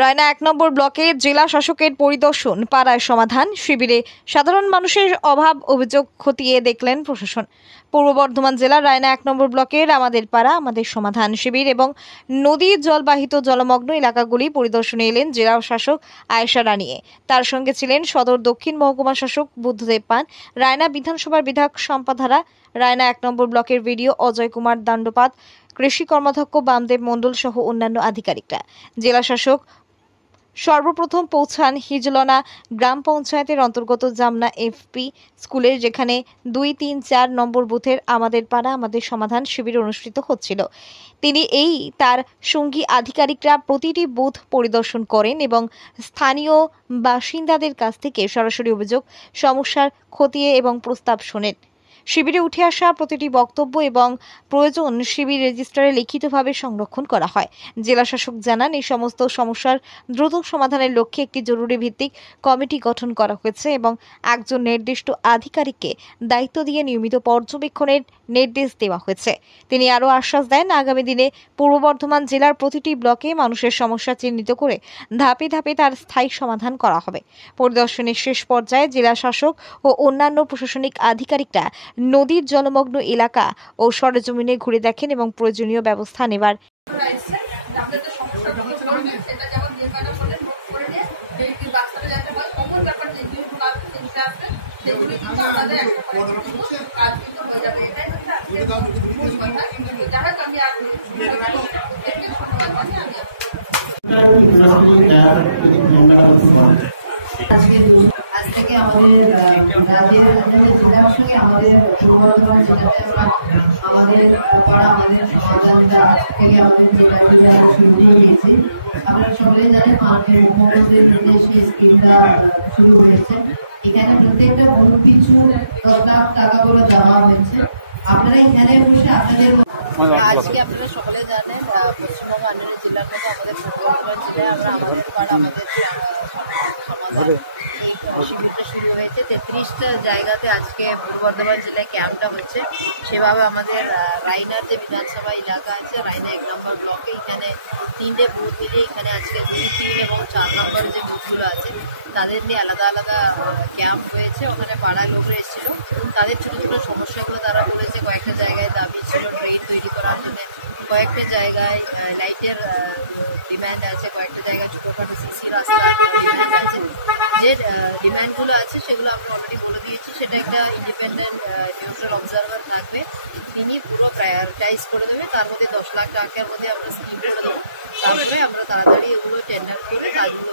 রায়না ১ নম্বর ব্লকে জেলা শাসকের পরিদর্শন, পাড়ায় সমাধান শিবিরে সাধারণ মানুষের অভাব অভিযোগ খতিয়ে দেখলেন প্রশাসন। পূর্ব বর্ধমান জেলার রায়না ১ নম্বর ব্লকের আমাদের পাড়া আমাদের সমাধান শিবির এবং নদীর জলবাহিত জলমগ্ন এলাকাগুলি পরিদর্শনে এলেন জেলা শাসক আয়েশা রানিয়ে। তার সঙ্গে ছিলেন সদর দক্ষিণ মহকুমা শাসক বুদ্ধদেব পান, রায়না বিধানসভার বিধায়ক শম্পাধারা, রায়না ১ নম্বর ব্লকের ভিডিও অজয় কুমার দণ্ডপাত, কৃষি কর্মাধ্যক্ষ বামদেব মণ্ডল সহ অন্যান্য আধিকারিকরা। জেলা শাসক সর্বপ্রথম পৌঁছান হিজলনা গ্রাম পঞ্চায়েতের অন্তর্গত জামনা এফপি স্কুলের, যেখানে ২, ৩, ৪ নম্বর বুথের আমাদের পাড়া আমাদের সমাধান শিবির অনুষ্ঠিত হচ্ছিল। তিনি তার সঙ্গী আধিকারিকরা প্রতিটি বুথ পরিদর্শন করেন এবং স্থানীয় বাসিন্দাদের কাছ থেকে সরাসরি অভিযোগ, সমস্যার খতিয়ে এবং প্রস্তাব শোনেন। শিবিরে উঠে আসা প্রতিটি বক্তব্য এবং প্রয়োজন শিবির রেজিস্টারে লিখিতভাবে সংরক্ষণ করা হয়। জেলা শাসক জানান, এই সমস্ত সমস্যার দ্রুত সমাধানের লক্ষ্যে একটি জরুরি ভিত্তিক কমিটি গঠন করা হয়েছে এবং একজন নির্দিষ্ট আধিকারিককে দায়িত্ব দিয়ে নিয়মিত পর্যবেক্ষণের নির্দেশ দেওয়া হয়েছে। তিনি আরও আশ্বাস দেন, আগামী দিনে পূর্ব বর্ধমান জেলার প্রতিটি ব্লকে মানুষের সমস্যা চিহ্নিত করে ধাপে ধাপে তার স্থায়ী সমাধান করা হবে। পরিদর্শনের শেষ পর্যায়ে জেলা শাসক ও অন্যান্য প্রশাসনিক আধিকারিকরা নদীর জলমগ্ন এলাকা ও সরেজমিনে ঘুরে দেখেন এবং প্রয়োজনীয় ব্যবস্থা নেবার আজ থেকে আমাদের রাজ্যের জেলার সঙ্গে আমাদের পূর্ব বর্ধমান জেলাতে আমাদের পাড়া আমাদের সমাধানটা আজ থেকে আমাদের জেলা শুরু করে দিয়েছি। আপনারা সকলেই জানেন, মাননীয় মুখ্যমন্ত্রীর নির্দেশে স্কিমটা শুরু হয়েছে। এখানে প্রত্যেকটা বুথ পিছু 10 লাখ টাকা করে দেওয়া হয়েছে। আপনারা এখানে বসে আপনাদের আজকে আপনারা সকলে জানেন, পশ্চিমবঙ্গ আঞ্চলিক জেলার মধ্যে আমাদের পূর্ব বর্ধমান জেলায় আমাদের পাড়া আমাদের সমাধান এই শিবিরটা শুরু হয়েছে। 33টা জায়গাতে আজকে পূর্ব বর্ধমান জেলায় ক্যাম্পটা হচ্ছে। সেভাবে আমাদের রায়নার যে বিধানসভা এলাকা আছে, রায়না 1 নম্বর ব্লকে, এখানে 3টে বুথ মিলিয়ে এখানে আজকে 2, 3 এবং 4 নম্বর যে বুথগুলো আছে তাদের নিয়ে আলাদা আলাদা ক্যাম্প হয়েছে। ওখানে পাড়ার লোকরা এসেছিল, তাদের ছোটো ছোটো সমস্যাগুলো তারা বলেছে। কয়েকটা জায়গায় দাবি ছিল ট্রেন তৈরি করার জন্য, কয়েকটা জায়গায় লাইটের ডিম্যান্ড আছে, কয়েকটা জায়গায় ছোটোখাটো সিসি রাস্তার ডিম্যান্ড আছে। যে ডিম্যান্ডগুলো আছে সেগুলো আমরা অলরেডি বলে দিয়েছি। সেটা একটা ইন্ডিপেন্ডেন্ট নিউট্রাল অবজারভার থাকবে, তিনি পুরো প্রায়োরিটাইজ করে দেবে। তার মধ্যে 10 লাখ টাকার মধ্যে আমরা স্কিম করে দেবো। তারপরে আমরা তাড়াতাড়ি এগুলো টেন্ডার করে কাজগুলো